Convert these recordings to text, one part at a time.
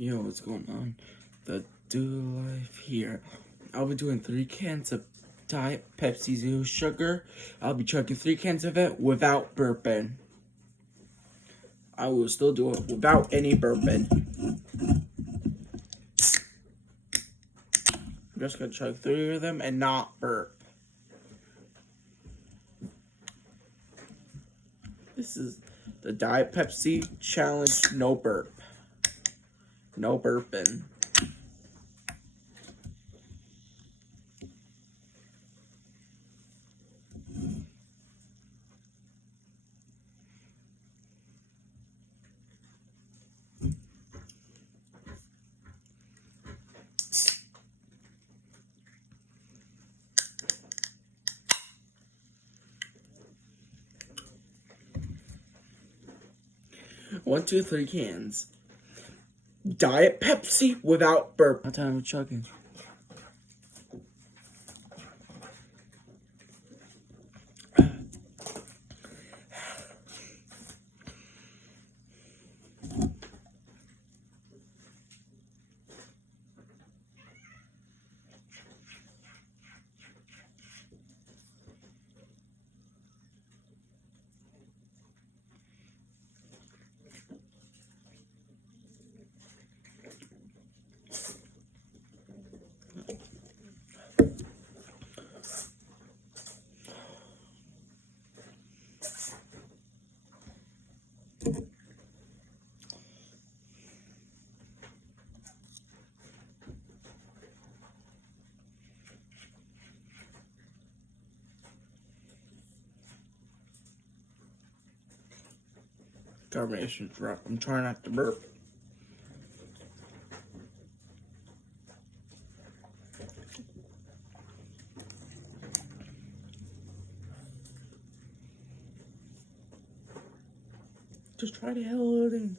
Yo, what's going on? The Do Life here. I'll be doing 3 cans of Diet Pepsi Zero Sugar. I'll be chugging 3 cans of it without burping. I will still do it without any burping. I'm just gonna chug 3 of them and not burp. This is the Diet Pepsi Challenge No Burp. No burping. One, 2, 3 cans. Diet Pepsi without burp. What time are we chugging? Carbonation's rough. I'm trying not to burp. Just try to hell it in.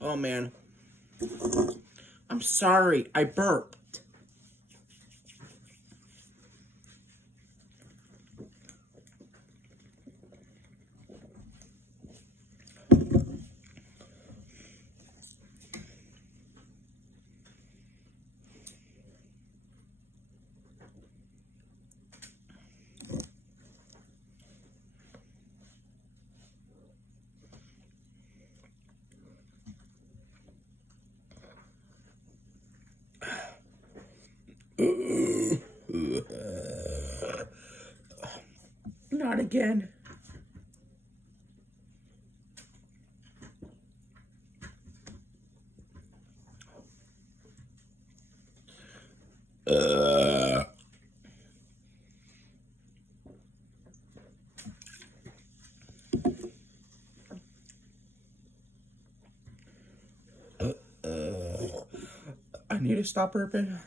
Oh man. I'm sorry, I burped. Not again. I need to stop burping.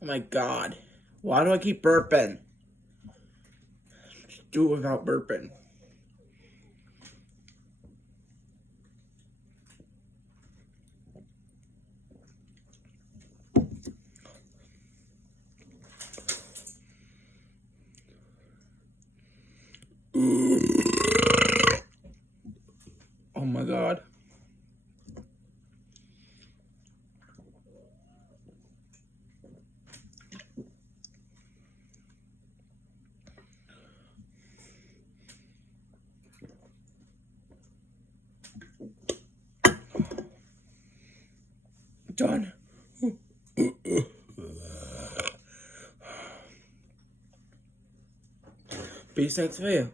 Oh my god. Why do I keep burping? Just do it without burping. done. Peace next video.